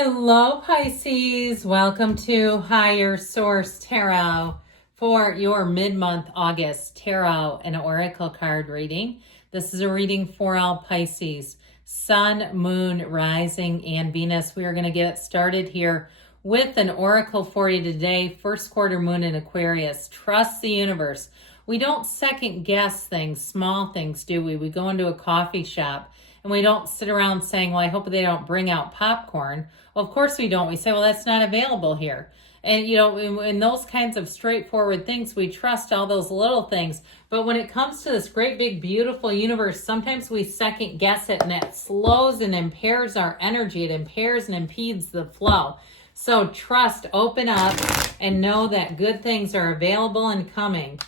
Hello, Pisces. Welcome to Higher Source Tarot for your mid-month August tarot and oracle card reading. This is a reading for all Pisces, Sun, Moon, Rising, and Venus. We are going to get started here with an oracle for you today. First quarter moon in Aquarius. Trust the universe. We don't second guess things, small things, do we? We go into a coffee shop and we don't sit around saying, well, I hope they don't bring out popcorn. Well, of course we don't. We say, well, that's not available here. And, you know, in those kinds of straightforward things, we trust all those little things. But when it comes to this great, big, beautiful universe, sometimes we second guess it, and that slows and impairs our energy. It impairs and impedes the flow. So trust, open up, and know that good things are available and coming.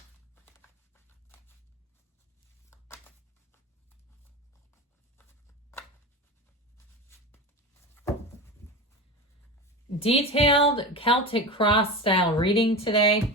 Detailed Celtic cross style reading today.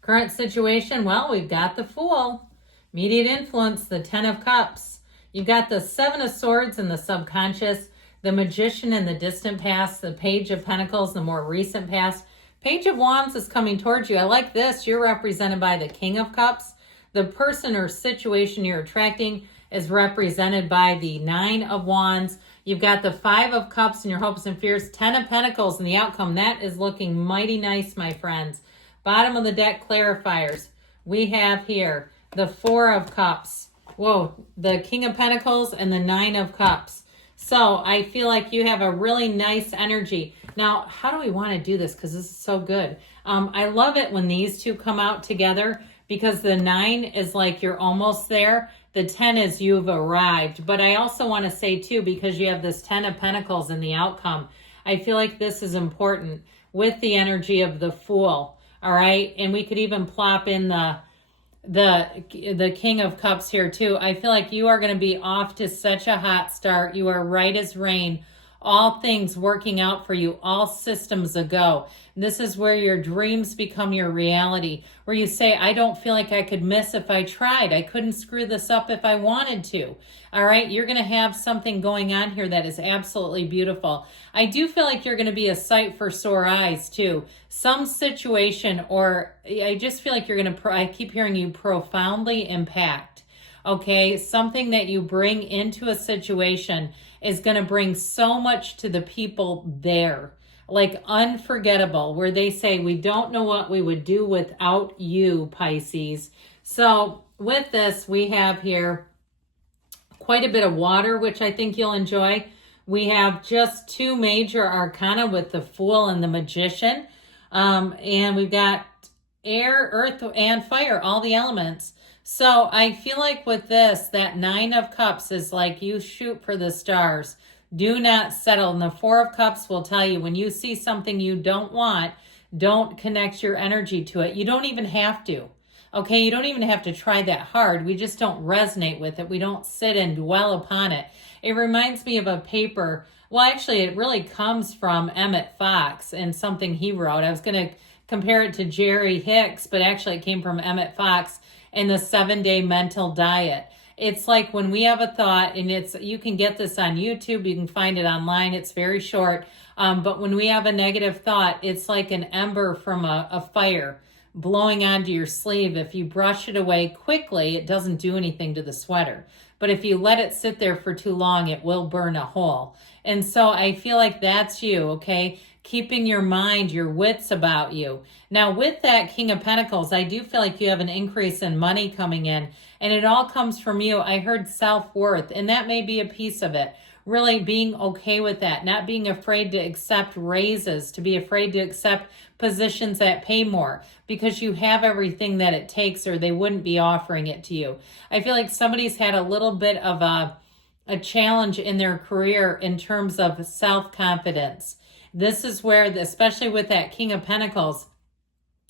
Current situation, well, we've got the Fool. Immediate influence, the Ten of Cups. You've got the Seven of Swords in the subconscious, the Magician in the distant past, the Page of Pentacles, the more recent past. Page of Wands is coming towards you. I like this. You're represented by the King of Cups. The person or situation you're attracting is represented by the Nine of Wands. You've got the Five of Cups and your hopes and fears, Ten of Pentacles, and the outcome. That is looking mighty nice, my friends. Bottom of the deck clarifiers. We have here the Four of Cups. Whoa, the King of Pentacles and the Nine of Cups. So I feel like you have a really nice energy. Now, how do we want to do this? Because this is so good. I love it when these two come out together, because the 9 is like you're almost there. The 10 is you've arrived. But I also want to say too, because you have this 10 of Pentacles in the outcome, I feel like this is important with the energy of the Fool. All right. And we could even plop in the King of Cups here too. I feel like you are going to be off to such a hot start. You are right as rain. All things working out for you, all systems a go. This is where your dreams become your reality, where you say, I don't feel like I could miss if I tried. I couldn't screw this up if I wanted to. All right, you're going to have something going on here that is absolutely beautiful. I do feel like you're going to be a sight for sore eyes too. Some situation, or I just feel like you're going to, I keep hearing you, profoundly impact. Okay, something that you bring into a situation is going to bring so much to the people there, like unforgettable, where they say, we don't know what we would do without you, Pisces. So with this, we have here quite a bit of water, which I think you'll enjoy. We have just two major arcana with the Fool and the Magician. And we've got air, earth, and fire, all the elements. So I feel like with this, that 9 of Cups is like you shoot for the stars. Do not settle. And the 4 of Cups will tell you when you see something you don't want, don't connect your energy to it. You don't even have to. Okay, you don't even have to try that hard. We just don't resonate with it. We don't sit and dwell upon it. It reminds me of a paper. Well, actually, it really comes from Emmett Fox and something he wrote. I was going to compare it to Jerry Hicks, but actually it came from Emmett Fox and the 7-day mental diet. It's like when we have a thought, and you can get this on YouTube, you can find it online, it's very short. But when we have a negative thought, it's like an ember from a fire blowing onto your sleeve. If you brush it away quickly, it doesn't do anything to the sweater. But if you let it sit there for too long, it will burn a hole. And so I feel like that's you, okay? Keeping your mind, your wits about you. Now with that King of Pentacles, I do feel like you have an increase in money coming in, and it all comes from you. I heard self-worth, and that may be a piece of it. Really being okay with that, not being afraid to accept raises, to be afraid to accept positions that pay more, because you have everything that it takes, or they wouldn't be offering it to you. I feel like somebody's had a little bit of a challenge in their career in terms of self-confidence. This is where, especially with that King of Pentacles,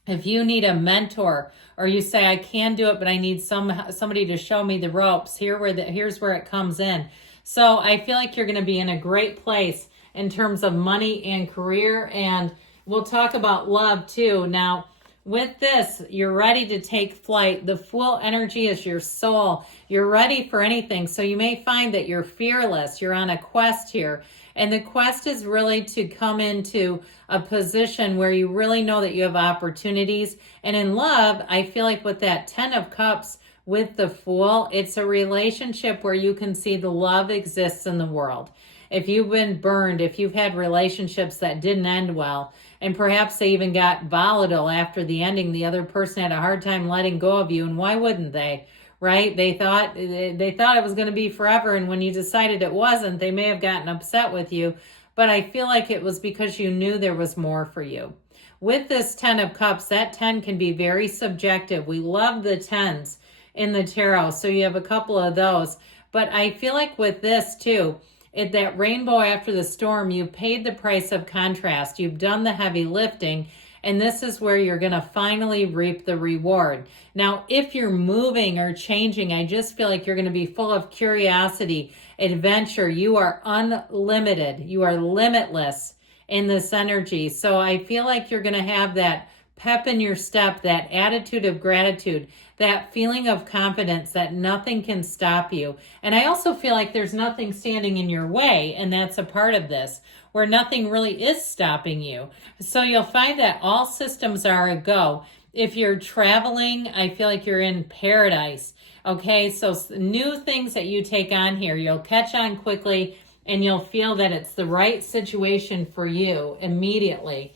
if you need a mentor, or you say, I can do it, but I need somebody to show me the ropes, here's where it comes in. So I feel like you're going to be in a great place in terms of money and career. And we'll talk about love too. Now, With this, you're ready to take flight. The Fool energy is your soul. You're ready for anything. So you may find that you're fearless. You're on a quest here. And the quest is really to come into a position where you really know that you have opportunities. And in love, I feel like with that 10 of Cups with the Fool, it's a relationship where you can see the love exists in the world. If you've been burned, if you've had relationships that didn't end well, and perhaps they even got volatile after the ending, the other person had a hard time letting go of you, and why wouldn't they? Right? They thought it was going to be forever, and when you decided it wasn't, they may have gotten upset with you, but I feel like it was because you knew there was more for you. With this 10 of Cups, that 10 can be very subjective. We love the 10s in the tarot, so you have a couple of those. But I feel like with this too, that rainbow after the storm, you paid the price of contrast. You've done the heavy lifting, and this is where you're going to finally reap the reward. Now, if you're moving or changing, I just feel like you're going to be full of curiosity, adventure. You are unlimited. You are limitless in this energy. So I feel like you're going to have that pep in your step, that attitude of gratitude, that feeling of confidence that nothing can stop you. And I also feel like there's nothing standing in your way, and that's a part of this, where nothing really is stopping you. So you'll find that all systems are a go. If you're traveling, I feel like you're in paradise. Okay, so new things that you take on here, you'll catch on quickly, and you'll feel that it's the right situation for you immediately.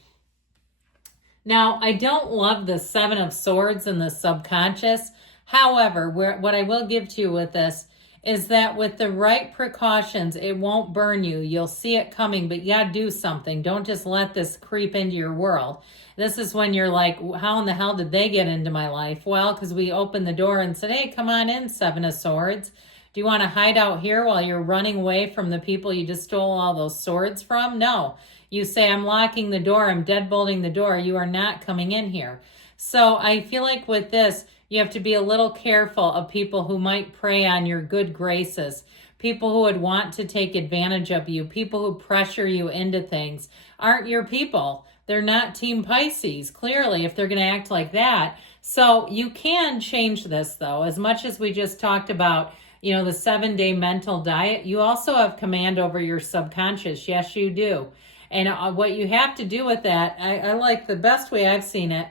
Now, I don't love the 7 of Swords and the subconscious. However, what I will give to you with this is that with the right precautions, it won't burn you. You'll see it coming, but you gotta do something. Don't just let this creep into your world. This is when you're like, how in the hell did they get into my life? Well, because we opened the door and said, hey, come on in, 7 of Swords. Do you want to hide out here while you're running away from the people you just stole all those swords from? No. You say, I'm locking the door, I'm deadbolting the door, you are not coming in here. So I feel like with this, you have to be a little careful of people who might prey on your good graces, people who would want to take advantage of you, people who pressure you into things aren't your people. They're not Team Pisces, clearly, if they're going to act like that. So you can change this, though, as much as we just talked about, the 7-day mental diet. You also have command over your subconscious. Yes, you do. And what you have to do with that, I like the best way I've seen it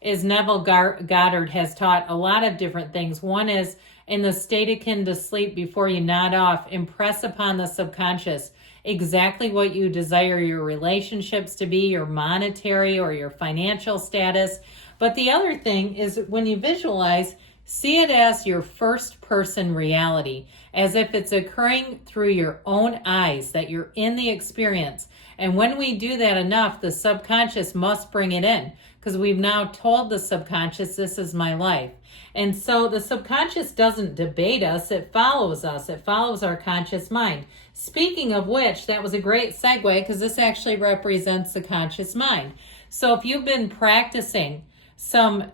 is Neville Goddard has taught a lot of different things. One is in the state akin to sleep before you nod off, impress upon the subconscious exactly what you desire your relationships to be, your monetary or your financial status. But the other thing is when you visualize, see it as your first person reality, as if it's occurring through your own eyes, that you're in the experience. And when we do that enough, the subconscious must bring it in, because we've now told the subconscious, this is my life. And so the subconscious doesn't debate us, it follows us. It follows our conscious mind. Speaking of which, that was a great segue, because this actually represents the conscious mind. So if you've been practicing some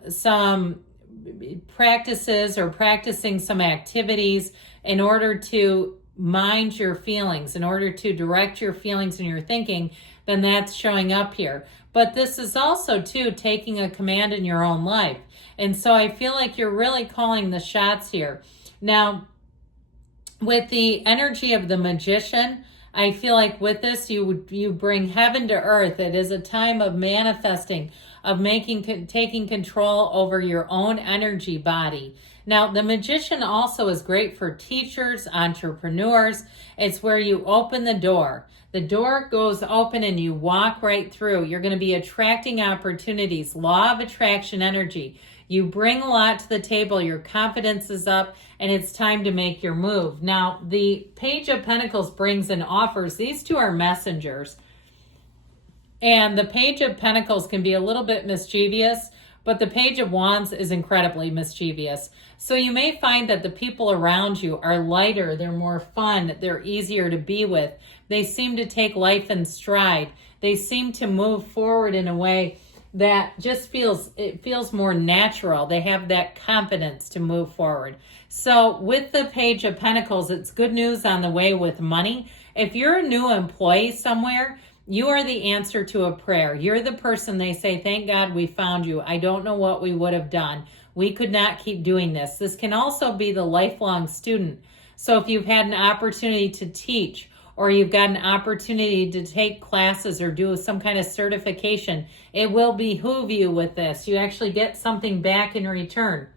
practices or practicing some activities in order to mind your feelings, in order to direct your feelings and your thinking, then that's showing up here. But this is also, too, taking a command in your own life. And so I feel like you're really calling the shots here. Now, with the energy of the Magician, I feel like with this, you bring heaven to earth. It is a time of manifesting, of taking control over your own energy body. Now, the Magician also is great for teachers, entrepreneurs. It's where you open the door. The door goes open and you walk right through. You're going to be attracting opportunities, law of attraction energy. You bring a lot to the table, your confidence is up, and it's time to make your move. Now, the Page of Pentacles brings in offers. These two are messengers. And the Page of Pentacles can be a little bit mischievous, but the Page of Wands is incredibly mischievous. So you may find that the people around you are lighter, they're more fun, they're easier to be with. They seem to take life in stride. They seem to move forward in a way that just feels more natural. They have that confidence to move forward. So with the Page of Pentacles, it's good news on the way with money. If you're a new employee somewhere, You are the answer to a prayer. You're the person they say, thank God we found you. I don't know what we would have done. We could not keep doing this. This can also be the lifelong student. So if you've had an opportunity to teach, or you've got an opportunity to take classes or do some kind of certification, it will behoove you with this. You actually get something back in return.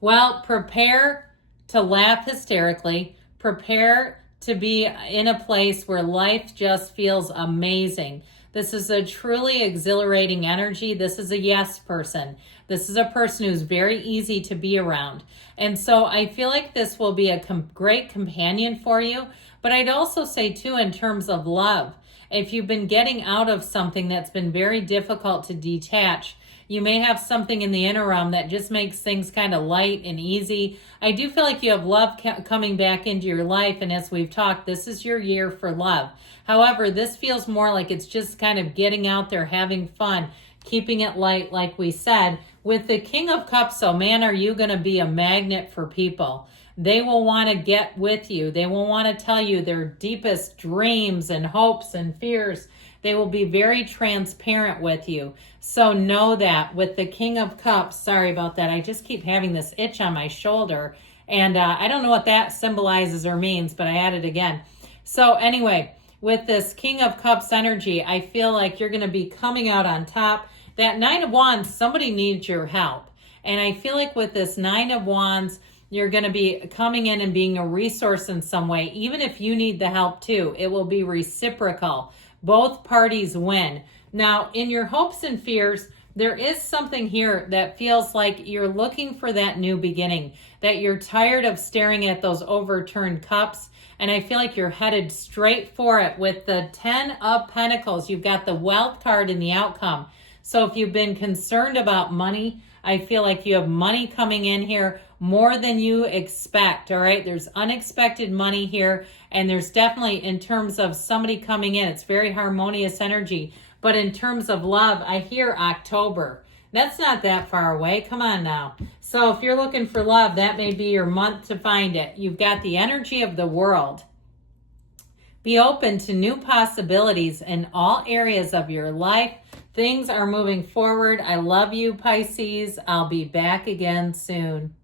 Well, prepare to laugh hysterically. Prepare to be in a place where life just feels amazing. This is a truly exhilarating energy. This is a yes person. This is a person who's very easy to be around. And so I feel like this will be a great companion for you. But I'd also say too, in terms of love, if you've been getting out of something that's been very difficult to detach, you may have something in the interim that just makes things kind of light and easy. I do feel like you have love coming back into your life. And as we've talked, this is your year for love. However, this feels more like it's just kind of getting out there, having fun, keeping it light, like we said. With the King of Cups, so man, are you going to be a magnet for people? They will want to get with you. They will want to tell you their deepest dreams and hopes and fears. They will be very transparent with you. So know that with the King of Cups, sorry about that. I just keep having this itch on my shoulder. And I don't know what that symbolizes or means, but I had it again. So anyway, with this King of Cups energy, I feel like you're going to be coming out on top. That Nine of Wands, somebody needs your help. And I feel like with this Nine of Wands, you're going to be coming in and being a resource in some way. Even if you need the help too, it will be reciprocal. Both parties win. Now, in your hopes and fears, there is something here that feels like you're looking for that new beginning, that you're tired of staring at those overturned cups. And I feel like you're headed straight for it with the 10 of Pentacles. You've got the wealth card in the outcome. So if you've been concerned about money, I feel like you have money coming in here more than you expect, all right? There's unexpected money here, and there's definitely, in terms of somebody coming in, it's very harmonious energy. But in terms of love, I hear October. That's not that far away. Come on now. So if you're looking for love, that may be your month to find it. You've got the energy of the world. Be open to new possibilities in all areas of your life. Things are moving forward. I love you, Pisces. I'll be back again soon.